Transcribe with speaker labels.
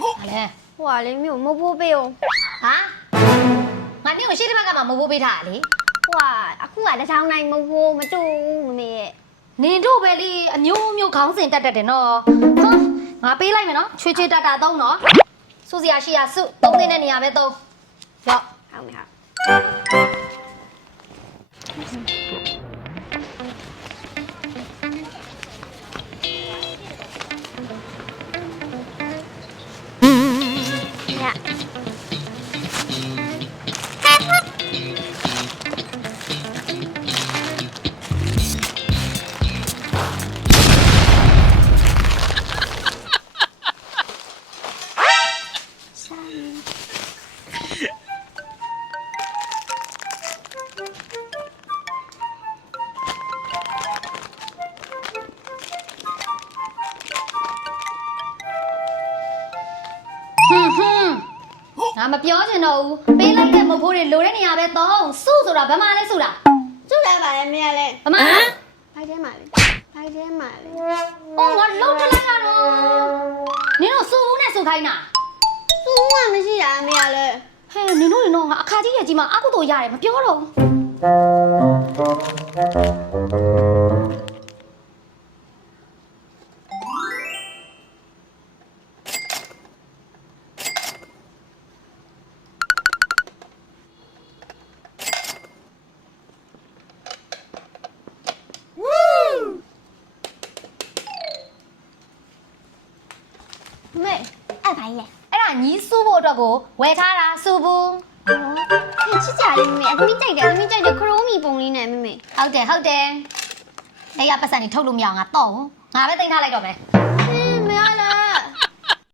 Speaker 1: ဘာလဲ
Speaker 2: ဟိုကလေမြို့မဟုတ်ဖို့ပေးအောင်
Speaker 1: ဟာငါနင့်ကိုရှေ့တစ်ဘက်ကမှမဟုတ်ပေးထားတာလေ
Speaker 2: ဟိုကအခုကတစ်ချောင်းနိုင်မဟုတ်ဖို့မတူဘူးမမေရဲ့
Speaker 1: နင်တို့ပဲလေအမျိုးမျိုးခေါင်းစဉ်တက်တက်တယ်နော်ဟမ်ငါပေးလိုက်မယ်နော်ချွေချွေတတာသုံးနော်စုစရာရှိရစုသုံးသိတဲ့နေရာပဲသုံးရော့
Speaker 2: ဟုတ်မယ်ဟု
Speaker 1: ら。 ငါမပြောချင်တော့ဘူးပေးလိုက်တဲ့မဟုတ်တွေလိုတဲ့နေရာပဲသုံးစုဆိုတာဘာမှလဲဆိုတာ
Speaker 2: ကျုပ်လည်းပါလေမရလေ
Speaker 1: ဘာမှ
Speaker 2: ဖိုက်ထဲမှာလေဖိုက်ထဲမှာလေ
Speaker 1: အော်ငါလုံးထလိုက်ရတော့နင်တို့စုဘူးနဲ့စုခိုင်းတာ
Speaker 2: သူ့ကမရှိတာမရလေ
Speaker 1: ဟဲ့နင်တို့တွေတော့ငါအခါကြီးရဲ့ကြီးမှာအကုသို့ရတယ်မပြောတော့ဘူး
Speaker 2: မေအဲ့ဖိုင်လေ
Speaker 1: အဲ့ဒါညီးစုဖို့အတွက်ကိုဝယ်ထားတာစုဘူး
Speaker 2: ဟောဟဲ့ချစ်ကြလေးမမေအသမီးကြိုက်တယ်အသမီးကြိုက်တယ်ခရိုးမီပုံလေးနဲ့မမေ
Speaker 1: ဟုတ်တယ်ဟုတ်တယ်အဲ့ရပတ်စံနေထုတ်လို့မရအောင်ငါတော့ငါပဲတင်ထားလိုက်တော့မယ်
Speaker 2: ဟ